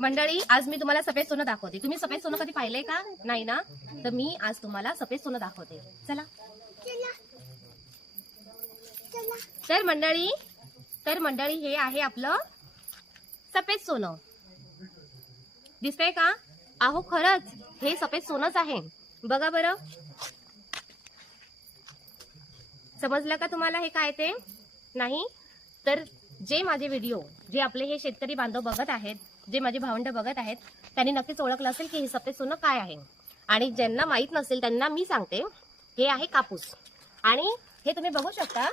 मंडळी, आज मी तुम्हाला सफेद सोनं दाखवते. तुम्ही सफेद सोनं कधी पाहिलंय का? नाही ना? तर मी आज तुम्हाला सफेद सोनं दाखवते. चला. तर मंडळी हे आहे आपलं सफेद सोनं. दिसतंय का? अहो खरंच हे सफेद सोनंच आहे. बघा बरं. समजलं का तुम्हाला हे काय ते? नाही? तर जे माझे व्हिडिओ, जे आपले हे शेतकरी बांधव बघत आहेत, जे माझे भावंड बघत आहेत, त्यांनी नक्कीच ओळखलं असेल की हे सफेद सोनं काय आहे. आणि ज्यांना माहित नसेल त्यांना मी सांगते, हे आहे कापूस. आणि हे तुम्ही बघू शकता.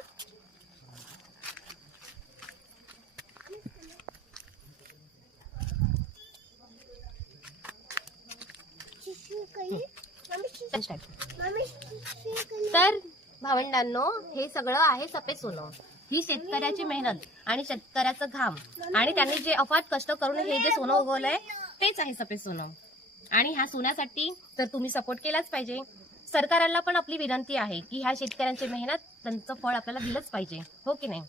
तर भावंडांनो, हे सगळं आहे सफेद सोनं. ही शेतकऱ्याची मेहनत आणि शेतकऱ्याचं घाम आणि त्यांनी जे अफाट कष्ट करून हे जे सोनं उगवलंय तेच आहे सफेद सोनं. आणि ह्या सोन्यासाठी तर तुम्ही सपोर्ट केलाच पाहिजे. सरकारला पण आपली विनंती आहे की ह्या शेतकऱ्यांची मेहनत, त्यांचं फळ आपल्याला दिलंच पाहिजे, हो की नाही?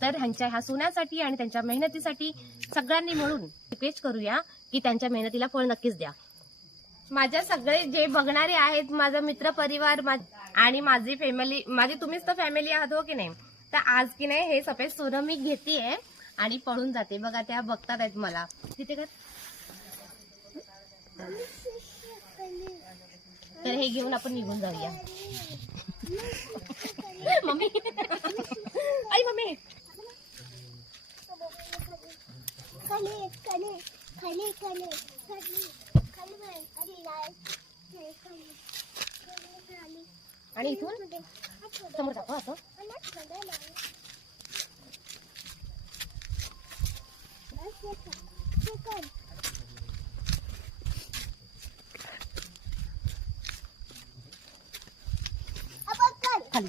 तर ह्यांच्या ह्या सोन्यासाठी आणि त्यांच्या मेहनतीसाठी सगळ्यांनी मिळून रिक्वेस्ट करूया की त्यांच्या मेहनतीला फळ नक्कीच द्या. माझ्या सगळे जे बघणारे आहेत, माझा मित्र परिवार आणि माझी फॅमिली, माझी तुम्हीच तर फॅमिली आहात, हो की नाही? तर आज की नाही हे सफेद सोनं मी घेतेय आणि पळून जाते. बघा त्या बघतात आहेत मला तिथे का. तर हे घेऊन आपण निघून जाऊया. मम्मी, आई मम्मी, आणि इथून समोर जातो असं. खाली